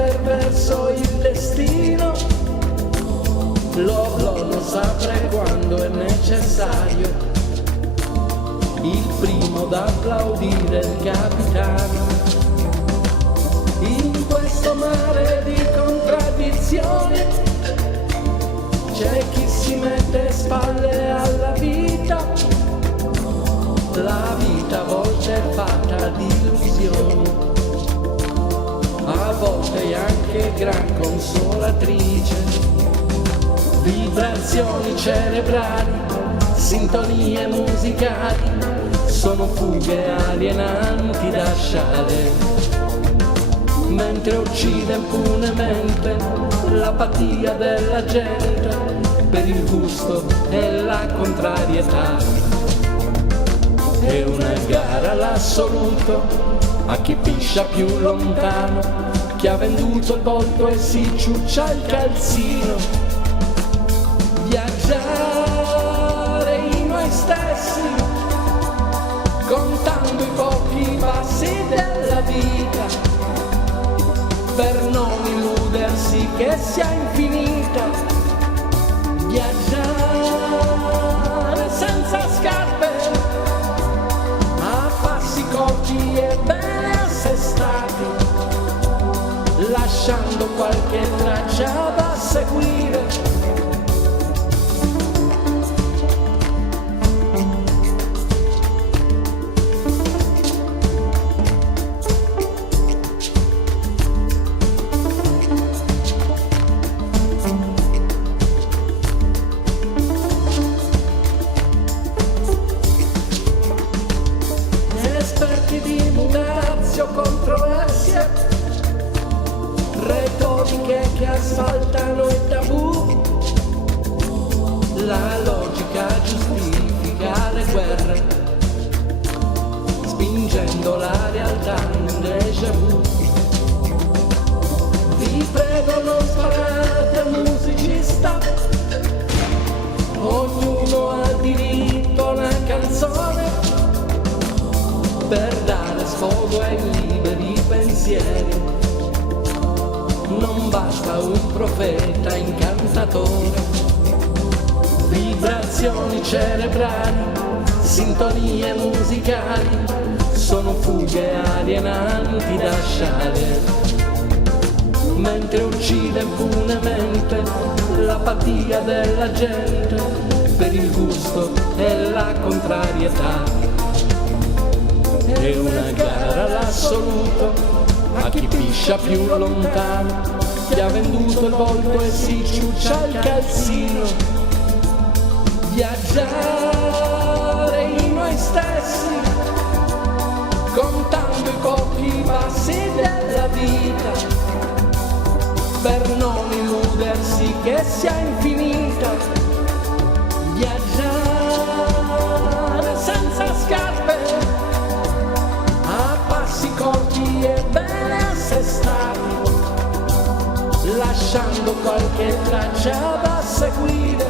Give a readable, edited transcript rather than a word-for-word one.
perverso il destino, l'orologio sa sempre quando è necessario, il primo da applaudire il capitano. In questo mare di contraddizioni c'è chi si mette spalle alla vita, la vita a volte è fatta di illusioni, a volte è anche gran consolatrice, vibrazioni cerebrali, sintonie musicali, sono fughe alienanti da sciare, mentre uccide impunemente l'apatia della gente per il gusto e la contrarietà. È una gara all'assoluto a chi piscia più lontano, chi ha venduto il volto e si ciuccia il calzino. Viaggiare in noi stessi, contando i pochi passi della vita, per non illudersi che sia infinita. Viaggiare senza scarpe, a passi corti e bene assestati, lasciando qualche traccia da seguire. Esperti di mutazio, controversie, retoriche che asfaltano i tabù, la logica giustifica le guerre, spingendo la realtà in un déjà vu. Vi prego non sparate al musicista, ognuno ha diritto a una canzone per dare sfogo ai liberi pensieri. Non basta un profeta incantatore, vibrazioni cerebrali, sintonie musicali, sono fughe alienanti da sciare, mentre uccide impunemente l'apatia della gente per il gusto e la contrarietà. È una gara all'assoluto a chi piscia più lontano, chi ha venduto il volto e si ciuccia il calzino. Viaggiare in noi stessi, contando i pochi passi della vita, per non illudersi che sia infinita. Viaggiare senza scarpe, a passi corti e bene assestati, lasciando qualche traccia da seguire.